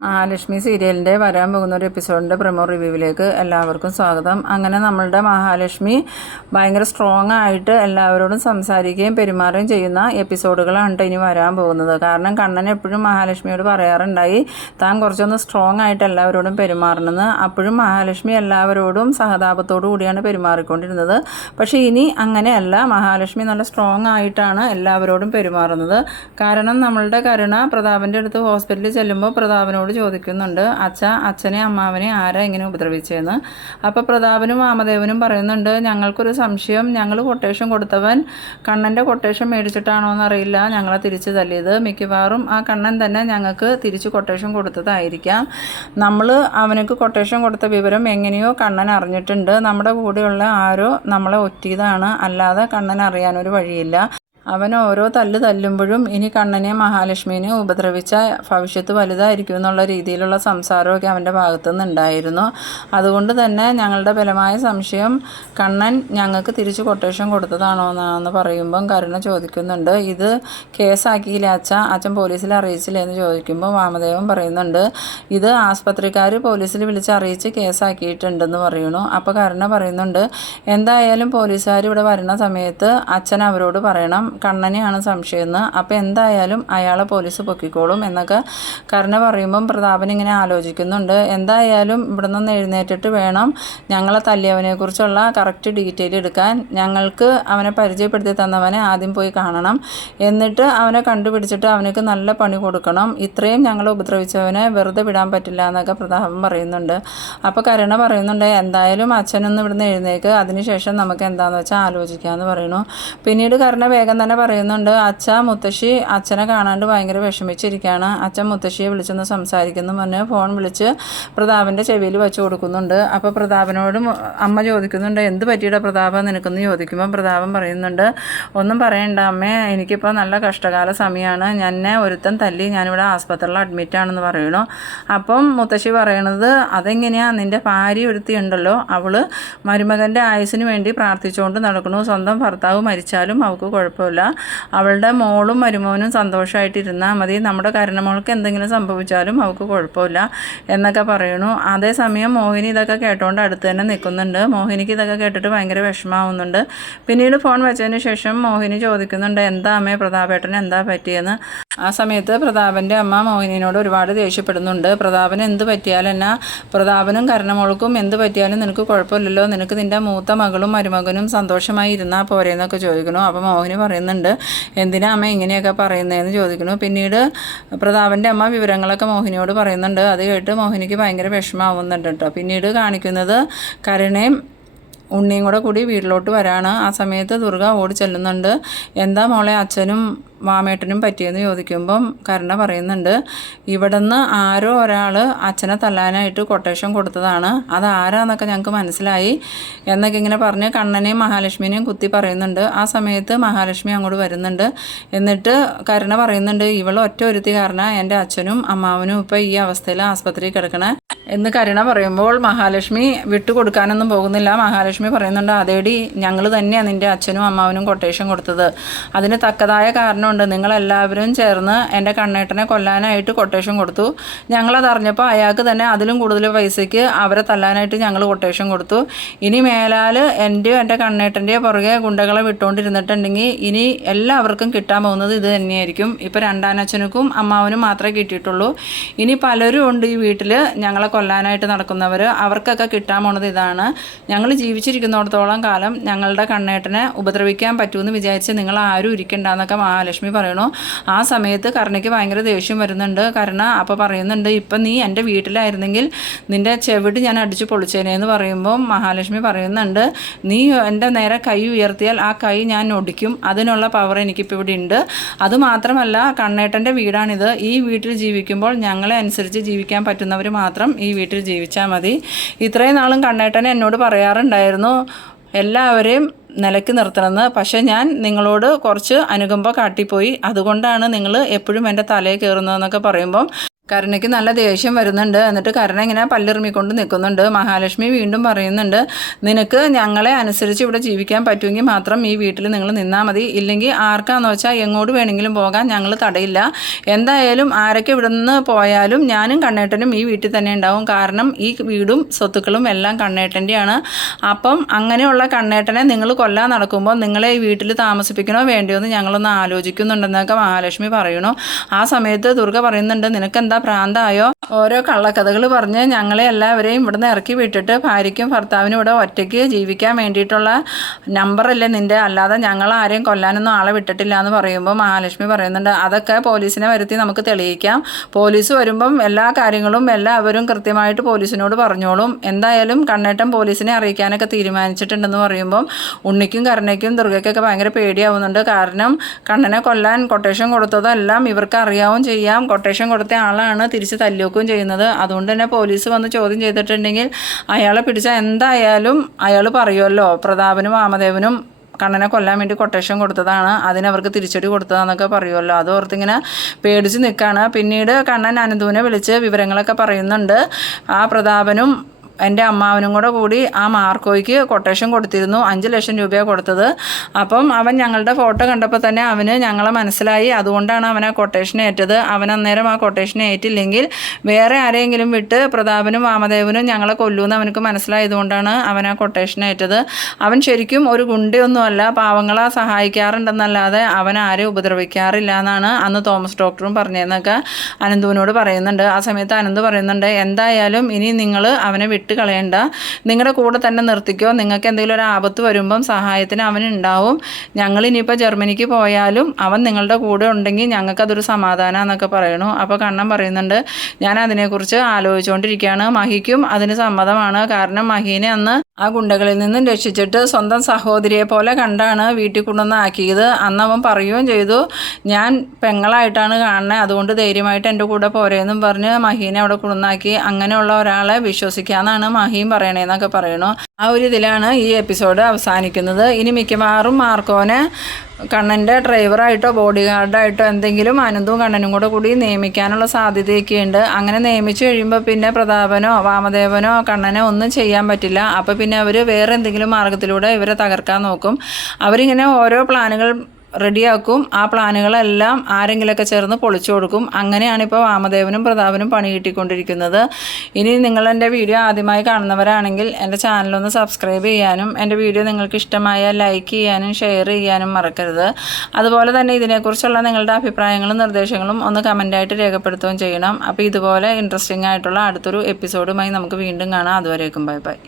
മഹാലക്ഷ്മി സീരിയലിന്റെ വരാൻ പോകുന്ന ഒരു എപ്പിസോഡിന്റെ പ്രമോ റിവ്യൂവിലേക്ക് എല്ലാവർക്കും സ്വാഗതം. അങ്ങനെ നമ്മളുടെ മഹാലക്ഷ്മി ഭയങ്കര സ്ട്രോങ് ആയിട്ട് എല്ലാവരോടും സംസാരിക്കുകയും പെരുമാറുകയും ചെയ്യുന്ന എപ്പിസോഡുകളാണ് ഇനി വരാൻ പോകുന്നത്. കാരണം കണ്ണൻ എപ്പോഴും മഹാലക്ഷ്മിയോട് പറയാറുണ്ടായി താൻ കുറച്ചൊന്ന് സ്ട്രോങ് ആയിട്ട് എല്ലാവരോടും പെരുമാറണമെന്ന്. അപ്പോഴും മഹാലക്ഷ്മി എല്ലാവരോടും സഹതാപത്തോടു കൂടിയാണ് പെരുമാറിക്കൊണ്ടിരുന്നത്. പക്ഷേ ഇനി അങ്ങനെയല്ല. മഹാലക്ഷ്മി നല്ല സ്ട്രോങ് ആയിട്ടാണ് എല്ലാവരോടും പെരുമാറുന്നത്. കാരണം നമ്മളുടെ കരുണ പ്രതാപന്റെ അടുത്ത് ഹോസ്പിറ്റലിൽ ചെല്ലുമ്പോൾ പ്രതാപനോട് ചോദിക്കുന്നുണ്ട് അച്ഛ അച്ഛനെ അമ്മാവനെ ആരാ ഇങ്ങനെ ഉപദ്രവിച്ചതെന്ന് അപ്പോൾ പ്രതാപനും വാമദേവനും പറയുന്നുണ്ട് ഞങ്ങൾക്കൊരു സംശയം ഞങ്ങൾ കൊട്ടേഷൻ കൊടുത്തവൻ കണ്ണന്റെ കൊട്ടേഷൻ മേടിച്ചിട്ടാണോ എന്നറിയില്ല ഞങ്ങളെ തിരിച്ചു തല്ലിയത്. മിക്കവാറും ആ കണ്ണൻ തന്നെ ഞങ്ങൾക്ക് തിരിച്ച് കൊട്ടേഷൻ കൊടുത്തതായിരിക്കാം. നമ്മൾ അവനക്ക് കൊട്ടേഷൻ കൊടുത്ത വിവരം എങ്ങനെയോ കണ്ണൻ അറിഞ്ഞിട്ടുണ്ട്. നമ്മുടെ കൂടെയുള്ള ആരോ നമ്മളെ ഒറ്റിയതാണ്. അല്ലാതെ കണ്ണൻ അറിയാനൊരു വഴിയില്ല. അവൻ ഓരോ തല്ല് തല്ലുമ്പോഴും ഇനി കണ്ണനെ മഹാലക്ഷ്മിനെ ഉപദ്രവിച്ച ഭവിഷ്യത്ത് വലുതായിരിക്കും എന്നുള്ള രീതിയിലുള്ള സംസാരമൊക്കെ അവന്റെ ഭാഗത്തു നിന്നുണ്ടായിരുന്നു അതുകൊണ്ട് തന്നെ ഞങ്ങളുടെ ബലമായ സംശയം കണ്ണൻ ഞങ്ങൾക്ക് തിരിച്ച് കൊട്ടേഷൻ കൊടുത്തതാണോ എന്നാണെന്ന് പറയുമ്പം കരുണ ചോദിക്കുന്നുണ്ട്. ഇത് കേസാക്കിയില്ല അച്ഛ അച്ഛൻ പോലീസിൽ അറിയിച്ചില്ല എന്ന് ചോദിക്കുമ്പോൾ വാമദേവൻ പറയുന്നുണ്ട്. ഇത് ആസ്പത്രിക്കാർ പോലീസിൽ വിളിച്ച് അറിയിച്ച് കേസാക്കിയിട്ടുണ്ടെന്ന് പറയുന്നു. അപ്പോൾ കരുണ പറയുന്നുണ്ട് എന്തായാലും പോലീസുകാർ ഇവിടെ വരുന്ന സമയത്ത് അച്ഛൻ അവരോട് പറയണം കണ്ണനെയാണ് സംശയമെന്ന്. അപ്പോൾ എന്തായാലും അയാളെ പോലീസ് പൊക്കിക്കോളും എന്നൊക്കെ കർണ പറയുമ്പം പ്രതാപൻ ഇങ്ങനെ ആലോചിക്കുന്നുണ്ട്. എന്തായാലും ഇവിടെ നിന്ന് എഴുന്നേറ്റിട്ട് വേണം ഞങ്ങളെ തല്ലിയവനെക്കുറിച്ചുള്ള കറക്റ്റ് ഡീറ്റെയിൽ എടുക്കാൻ. ഞങ്ങൾക്ക് അവനെ പരിചയപ്പെടുത്തി തന്നവനെ ആദ്യം പോയി കാണണം. എന്നിട്ട് അവനെ കണ്ടുപിടിച്ചിട്ട് അവനക്ക് നല്ല പണി കൊടുക്കണം. ഇത്രയും ഞങ്ങളെ ഉപദ്രവിച്ചവനെ വെറുതെ വിടാൻ പറ്റില്ല എന്നൊക്കെ പ്രതാപൻ പറയുന്നുണ്ട്. അപ്പോൾ കരുണ പറയുന്നുണ്ട് എന്തായാലും അച്ഛനൊന്ന് ഇവിടുന്ന് എഴുന്നേക്ക്. അതിനുശേഷം നമുക്ക് എന്താണെന്ന് വെച്ചാൽ ആലോചിക്കാമെന്ന് പറയുന്നു. പിന്നീട് കരുണ വേഗം തന്നെ പറയുന്നുണ്ട് അച്ഛ മുത്തശ്ശി അച്ഛനെ കാണാണ്ട് ഭയങ്കര വിഷമിച്ചിരിക്കുകയാണ് അച്ഛൻ മുത്തശ്ശിയെ വിളിച്ചൊന്ന് സംസാരിക്കുന്നു. പറഞ്ഞ് ഫോൺ വിളിച്ച് പ്രതാപന്റെ ചെവിയിൽ വെച്ച് കൊടുക്കുന്നുണ്ട്. അപ്പോൾ പ്രതാപനോട് അമ്മ ചോദിക്കുന്നുണ്ട് എന്ത് പറ്റിയുടെ പ്രതാപ? നിനക്കെന്ന് ചോദിക്കുമ്പോൾ പ്രതാപൻ പറയുന്നുണ്ട് ഒന്നും പറയണ്ട അമ്മേ എനിക്കിപ്പോൾ നല്ല കഷ്ടകാല സമയമാണ് എന്നെ ഒരുത്തൻ തല്ലി ഞാനിവിടെ ആസ്പത്രിയിൽ അഡ്മിറ്റാണെന്ന് പറയണു. അപ്പം മുത്തശ്ശി പറയണത് അതെങ്ങനെയാ? നിന്റെ ഭാര്യ ഒരുത്തി ഉണ്ടല്ലോ. അവൾ മരുമകന്റെ ആയുസിന് വേണ്ടി പ്രാർത്ഥിച്ചുകൊണ്ട് നടക്കണു. സ്വന്തം ഭർത്താവ് മരിച്ചാലും അവൾക്ക് കുഴപ്പമില്ല. അവളുടെ മോളും മരുമോനും സന്തോഷമായിട്ടിരുന്നാൽ മതി. നമ്മുടെ കരണമോൾക്ക് എന്തെങ്കിലും സംഭവിച്ചാലും അവൾക്ക് കുഴപ്പമില്ല എന്നൊക്കെ പറയണു അതേസമയം മോഹിനി ഇതൊക്കെ കേട്ടോണ്ട് അടുത്ത് തന്നെ നിൽക്കുന്നുണ്ട്. മോഹിനിക്ക് ഇതൊക്കെ കേട്ടിട്ട് ഭയങ്കര വിഷമാവുന്നുണ്ട് പിന്നീട് ഫോൺ വെച്ചതിന് ശേഷം മോഹിനി ചോദിക്കുന്നുണ്ട് എന്താ അമ്മേ പ്രതാപേട്ടൻ എന്താ പറ്റിയെന്ന്? ആ സമയത്ത് പ്രതാപന്റെ അമ്മ മോഹിനിയോട് ഒരുപാട് ദേഷ്യപ്പെടുന്നുണ്ട്. പ്രതാപന് എന്ത് പറ്റിയാലും എന്നാ പ്രതാപനും കരണമോൾക്കും എന്ത് പറ്റിയാലും നിനക്ക് കുഴപ്പമില്ലല്ലോ. നിനക്ക് നിന്റെ മൂത്ത മകളും മരുമകനും സന്തോഷമായി ഇരുന്നാൽ പോരെ എന്നൊക്കെ ചോദിക്കണു അപ്പോൾ മോഹിനി പറയുന്നുണ്ട് എന്തിനാ അമ്മ ഇങ്ങനെയൊക്കെ പറയുന്നതെന്ന് ചോദിക്കുന്നു. പിന്നീട് പ്രതാപന്റെ അമ്മ വിവരങ്ങളൊക്കെ മോഹിനിയോട് പറയുന്നുണ്ട്. അത് കേട്ട് മോഹിനിക്ക് ഭയങ്കര വിഷമാവുന്നുണ്ട് കേട്ടോ പിന്നീട് കാണിക്കുന്നത് കരുണയും ഉണ്ണിയും കൂടെ കൂടി വീട്ടിലോട്ട് വരാണ്. ആ സമയത്ത് ദുർഗ ഓടി ചെല്ലുന്നുണ്ട്. എന്താ മോളെ അച്ഛനും മാമേട്ടനും പറ്റിയെന്ന് ചോദിക്കുമ്പം കരുണ പറയുന്നുണ്ട് ഇവിടുന്ന് ആരോ ഒരാൾ അച്ഛനെ തല്ലാനായിട്ട് കൊട്ടേഷൻ കൊടുത്തതാണ്. അത് ആരാന്നൊക്കെ ഞങ്ങൾക്ക് മനസ്സിലായി എന്നൊക്കെ ഇങ്ങനെ പറഞ്ഞ് കണ്ണനെയും മഹാലക്ഷ്മിനെയും കുത്തി പറയുന്നുണ്ട്. ആ സമയത്ത് മഹാലക്ഷ്മി അങ്ങോട്ട് വരുന്നുണ്ട്. എന്നിട്ട് കരുണ പറയുന്നുണ്ട് ഇവൾ ഒറ്റ ഒരുത്തി കാരണം എന്റെ അച്ഛനും അമ്മാവനും ഇപ്പോൾ ഈ അവസ്ഥയിൽ ആസ്പത്രിയിൽ കിടക്കണേ. എന്ന് കരുണ പറയുമ്പോൾ മഹാലക്ഷ്മി വിട്ടുകൊടുക്കാനൊന്നും പോകുന്നില്ല. മഹാലക്ഷ്മി പറയുന്നുണ്ട് അതേടി ഞങ്ങൾ തന്നെയാണ് നിന്റെ അച്ഛനും അമ്മാവനും കൊട്ടേഷൻ കൊടുത്തത്. അതിന് തക്കതായ കാരണമുണ്ട് നിങ്ങളെല്ലാവരും ചേർന്ന് എന്റെ കണ്ണേട്ടനെ കൊല്ലാനായിട്ട് കൊട്ടേഷൻ കൊടുത്തു. ഞങ്ങളത് അറിഞ്ഞപ്പോൾ അയാൾക്ക് തന്നെ അതിലും കൂടുതൽ പൈസയ്ക്ക് അവരെ തല്ലാനായിട്ട് ഞങ്ങൾ കൊട്ടേഷൻ കൊടുത്തു. ഇനി മേലാൽ എന്റെയോ എന്റെ കണ്ണേട്ടന്റെയോ പുറകെ ഗുണ്ടകളെ വിട്ടുകൊണ്ടിരുന്നിട്ടുണ്ടെങ്കിൽ ഇനി എല്ലാവർക്കും കിട്ടാൻ പോകുന്നത് ഇത് തന്നെയായിരിക്കും. ഇപ്പോൾ രണ്ടാനച്ഛനക്കും അമ്മാവനും മാത്രമേ കിട്ടിയിട്ടുള്ളൂ. ഇനി പലരും ഉണ്ട് ഈ വീട്ടിൽ ഞങ്ങളെ കൊല്ലാനായിട്ട് നടക്കുന്നവർ അവർക്കൊക്കെ കിട്ടാൻ പോണത് ഇതാണ്. ഞങ്ങൾ ജീവിച്ചിരിക്കുന്നിടത്തോളം കാലം ഞങ്ങളുടെ കണ്ണേട്ടനെ ഉപദ്രവിക്കാൻ പറ്റുമെന്ന് വിചാരിച്ച് നിങ്ങൾ ആരും ഇരിക്കണ്ടെന്നൊക്കെ മഹാലക്ഷ്മി പറയണു. ആ സമയത്ത് കരുണയ്ക്ക് ഭയങ്കര ദേഷ്യം വരുന്നുണ്ട്. കരുണ അപ്പോൾ പറയുന്നുണ്ട് ഇപ്പം നീ എന്റെ വീട്ടിലായിരുന്നെങ്കിൽ നിന്റെ ചെവിട് ഞാൻ അടിച്ച് പൊളിച്ചേനെ എന്ന് പറയുമ്പോൾ മഹാലക്ഷ്മി പറയുന്നുണ്ട് നീ എന്റെ നേരെ കൈ ഉയർത്തിയാൽ ആ കൈ ഞാൻ ഒടിക്കും. അതിനുള്ള പവർ എനിക്കിപ്പോൾ ഇവിടെ ഉണ്ട്. അതുമാത്രമല്ല കണ്ണേട്ടന്റെ വീടാണിത്. ഈ വീട്ടിൽ ജീവിക്കുമ്പോൾ ഞങ്ങളെ അനുസരിച്ച് ജീവിക്കാൻ പറ്റുന്നവർ മാത്രം ഈ വീട്ടിൽ ജീവിച്ചാൽ മതി. ഇത്രയും നാളും കണ്ണേട്ടൻ എന്നോട് പറയാറുണ്ടായിരുന്നു എല്ലാവരെയും നിലയ്ക്ക് നിർത്തണമെന്ന്. പക്ഷേ ഞാൻ നിങ്ങളോട് കുറച്ച് അനുകമ്പ കാട്ടിപ്പോയി. അതുകൊണ്ടാണ് നിങ്ങൾ എപ്പോഴും എന്റെ തലയിൽ കയറുന്നതെന്നൊക്കെ പറയുമ്പം കരുണയ്ക്ക് നല്ല ദേഷ്യം വരുന്നുണ്ട്. എന്നിട്ട് കരുണ ഇങ്ങനെ പല്ലിറുമിക്കൊണ്ട് നിൽക്കുന്നുണ്ട്. മഹാലക്ഷ്മി വീണ്ടും പറയുന്നുണ്ട് നിനക്ക് ഞങ്ങളെ അനുസരിച്ച് ഇവിടെ ജീവിക്കാൻ പറ്റുമെങ്കിൽ മാത്രം ഈ വീട്ടിൽ നിങ്ങൾ നിന്നാൽ മതി. ഇല്ലെങ്കിൽ ആർക്കാന്ന് വെച്ചാൽ എങ്ങോട്ട് വേണമെങ്കിലും പോകാൻ ഞങ്ങൾ തടയില്ല. എന്തായാലും ആരൊക്കെ ഇവിടെ നിന്ന് പോയാലും ഞാനും കണ്ണേട്ടനും ഈ വീട്ടിൽ തന്നെ ഉണ്ടാവും. കാരണം ഈ വീടും സ്വത്തുക്കളും എല്ലാം കണ്ണേട്ടന്റെയാണ്. അപ്പം അങ്ങനെയുള്ള കണ്ണേട്ടനെ നിങ്ങൾ കൊല്ലാൻ നടക്കുമ്പോൾ നിങ്ങളെ ഈ വീട്ടിൽ താമസിപ്പിക്കണോ വേണ്ടിയോ എന്ന് ഞങ്ങളൊന്ന് ആലോചിക്കുന്നുണ്ടെന്നൊക്കെ മഹാലക്ഷ്മി പറയണു ആ സമയത്ത് ദുർഗ പറയുന്നുണ്ട് നിനക്ക് എന്താ ഭ്രാന്തായോ ഓരോ കള്ളക്കഥകൾ പറഞ്ഞ് ഞങ്ങളെ എല്ലാവരെയും ഇവിടുന്ന് ഇറക്കി വിട്ടിട്ട് ഭാര്യയ്ക്കും ഭർത്താവിനും ഇവിടെ ഒറ്റയ്ക്ക് ജീവിക്കാൻ വേണ്ടിയിട്ടുള്ള നമ്പറല്ലേ നിന്റെ അല്ലാതെ ഞങ്ങൾ ആരെയും കൊല്ലാനൊന്നും ആളെ വിട്ടിട്ടില്ല എന്ന് പറയുമ്പോൾ മഹാലക്ഷ്മി പറയുന്നുണ്ട് അതൊക്കെ പോലീസിനെ വരുത്തി നമുക്ക് തെളിയിക്കാം. പോലീസ് വരുമ്പം എല്ലാ കാര്യങ്ങളും എല്ലാവരും കൃത്യമായിട്ട് പോലീസിനോട് പറഞ്ഞോളും. എന്തായാലും കണ്ണേട്ടൻ പോലീസിനെ അറിയിക്കാനൊക്കെ തീരുമാനിച്ചിട്ടുണ്ടെന്ന് പറയുമ്പം ഉണ്ണിക്കും കരുണയ്ക്കും ദുർഗയ്ക്കൊക്കെ ഭയങ്കര പേടിയാവുന്നുണ്ട്. കാരണം കണ്ണനെ കൊല്ലാൻ കൊട്ടേഷൻ കൊടുത്തതെല്ലാം ഇവർക്ക് അറിയാവും ചെയ്യാം. കൊട്ടേഷൻ കൊടുത്ത ആളാണ് തിരിച്ച് തല്ലുവെക്കുകയും ചെയ്യുന്നത്. അതുകൊണ്ട് തന്നെ പോലീസ് വന്ന് ചോദ്യം ചെയ്തിട്ടുണ്ടെങ്കിൽ അയാളെ പിടിച്ചാൽ എന്തായാലും അയാൾ പറയുമല്ലോ പ്രതാപനും വാമദേവനും കണ്ണനെ കൊല്ലാൻ വേണ്ടി കൊട്ടേഷൻ കൊടുത്തതാണ് അതിനവർക്ക് തിരിച്ചടി കൊടുത്തതാണെന്നൊക്കെ പറയുമല്ലോ. അത് ഓർത്തിങ്ങനെ പേടിച്ച് നിൽക്കുകയാണ് പിന്നീട് കണ്ണൻ അനന്തുവിനെ വിളിച്ച് വിവരങ്ങളൊക്കെ പറയുന്നുണ്ട്. ആ പ്രതാപനും എന്റെ അമ്മാവനും കൂടെ കൂടി ആ മാർക്കോയ്ക്ക് കൊട്ടേഷൻ കൊടുത്തിരുന്നു. അഞ്ച് ലക്ഷം രൂപയാണ് കൊടുത്തത്. അപ്പം അവൻ ഞങ്ങളുടെ ഫോട്ടോ കണ്ടപ്പോൾ തന്നെ അവന് ഞങ്ങളെ മനസ്സിലായി. അതുകൊണ്ടാണ് അവൻ ആ കൊട്ടേഷൻ ഏറ്റത്. അവൻ അന്നേരം ആ കൊട്ടേഷൻ ഏറ്റില്ലെങ്കിൽ വേറെ ആരെങ്കിലും വിട്ട് പ്രതാപനും വാമദേവനും ഞങ്ങളെ കൊല്ലൂന്ന് അവനക്ക് മനസ്സിലായതുകൊണ്ടാണ് അവൻ ആ കൊട്ടേഷൻ ഏറ്റത്. അവൻ ശരിക്കും ഒരു ഗുണ്ടയൊന്നുമല്ല പാവങ്ങളെ സഹായിക്കാറുണ്ടെന്നല്ലാതെ അവൻ ആരെയും ഉപദ്രവിക്കാറില്ല എന്നാണ് അന്ന് തോമസ് ഡോക്ടറും പറഞ്ഞതെന്നൊക്കെ അനന്തുവിനോട് പറയുന്നുണ്ട്. ആ സമയത്ത് അനന്ത് പറയുന്നുണ്ട് എന്തായാലും ഇനി നിങ്ങൾ അവനെ വിട്ട് വിട്ട് നിങ്ങളുടെ കൂടെ തന്നെ നിർത്തിക്കോ. നിങ്ങൾക്ക് എന്തെങ്കിലും ഒരു ആപത്ത് വരുമ്പം സഹായത്തിന് അവൻ ഉണ്ടാവും. ഞങ്ങൾ ഇനിയിപ്പോൾ ജർമ്മനിക്ക് പോയാലും അവൻ നിങ്ങളുടെ കൂടെ ഉണ്ടെങ്കിൽ ഞങ്ങൾക്കതൊരു സമാധാനം എന്നൊക്കെ പറയണു. അപ്പോൾ കണ്ണൻ പറയുന്നുണ്ട് ഞാൻ അതിനെക്കുറിച്ച് ആലോചിച്ചുകൊണ്ടിരിക്കുകയാണ്. മഹിക്കും അതിന് സമ്മതമാണ്. കാരണം മഹീനെ അന്ന് ആ ഗുണ്ടകളിൽ നിന്നും രക്ഷിച്ചിട്ട് സ്വന്തം സഹോദരിയെ പോലെ കണ്ടാണ് വീട്ടിൽ കൊണ്ടുവന്ന് ആക്കിയത്. അന്ന് അവൻ പറയുകയും ചെയ്തു ഞാൻ പെങ്ങളായിട്ടാണ് കാണുന്നത് അതുകൊണ്ട് ധൈര്യമായിട്ട് എന്റെ കൂടെ പോരേന്നും പറഞ്ഞ് മഹീനെ അവിടെ കൊണ്ടുവന്നാക്കി. അങ്ങനെയുള്ള ഒരാളെ വിശ്വസിക്കാമെന്നാണ് മഹീം പറയണേന്നൊക്കെ പറയണു ആ ഒരു ഇതിലാണ് ഈ എപ്പിസോഡ് അവസാനിക്കുന്നത്. ഇനി മിക്കവാറും മാർക്കോനെ കണ്ണന്റെ ഡ്രൈവറായിട്ടോ ബോഡി ഗാർഡായിട്ടോ എന്തെങ്കിലും അനന്തവും കണ്ണനും കൂടെ കൂടി നിയമിക്കാനുള്ള സാധ്യതയൊക്കെയുണ്ട്. അങ്ങനെ നിയമിച്ചു കഴിയുമ്പോൾ പിന്നെ പ്രതാപനോ വാമദേവനോ കണ്ണനോ ഒന്നും ചെയ്യാൻ പറ്റില്ല. അപ്പോൾ പിന്നെ അവർ വേറെ എന്തെങ്കിലും മാർഗത്തിലൂടെ ഇവരെ തകർക്കാൻ നോക്കും. അവരിങ്ങനെ ഓരോ പ്ലാനുകൾ റെഡിയാക്കും. ആ പ്ലാനുകളെല്ലാം ആരെങ്കിലുമൊക്കെ ചേർന്ന് പൊളിച്ചു കൊടുക്കും. അങ്ങനെയാണ് ഇപ്പോൾ വാമദേവനും പ്രതാപനും പണി കിട്ടിക്കൊണ്ടിരിക്കുന്നത്. ഇനി നിങ്ങൾ എന്റെ വീഡിയോ ആദ്യമായി കാണുന്നവരാണെങ്കിൽ എന്റെ ചാനലൊന്ന് സബ്സ്ക്രൈബ് ചെയ്യാനും എന്റെ വീഡിയോ നിങ്ങൾക്ക് ഇഷ്ടമായ ലൈക്ക് ചെയ്യാനും ഷെയർ ചെയ്യാനും മറക്കരുത്. അതുപോലെ തന്നെ ഇതിനെക്കുറിച്ചുള്ള നിങ്ങളുടെ അഭിപ്രായങ്ങളും നിർദ്ദേശങ്ങളും ഒന്ന് കമന്റായിട്ട് രേഖപ്പെടുത്തുകയും ചെയ്യണം. അപ്പോൾ ഇതുപോലെ ഇൻട്രസ്റ്റിംഗ് ആയിട്ടുള്ള അടുത്തൊരു എപ്പിസോഡുമായി നമുക്ക് വീണ്ടും കാണാം. അതുവരേക്കും ബൈ ബൈ.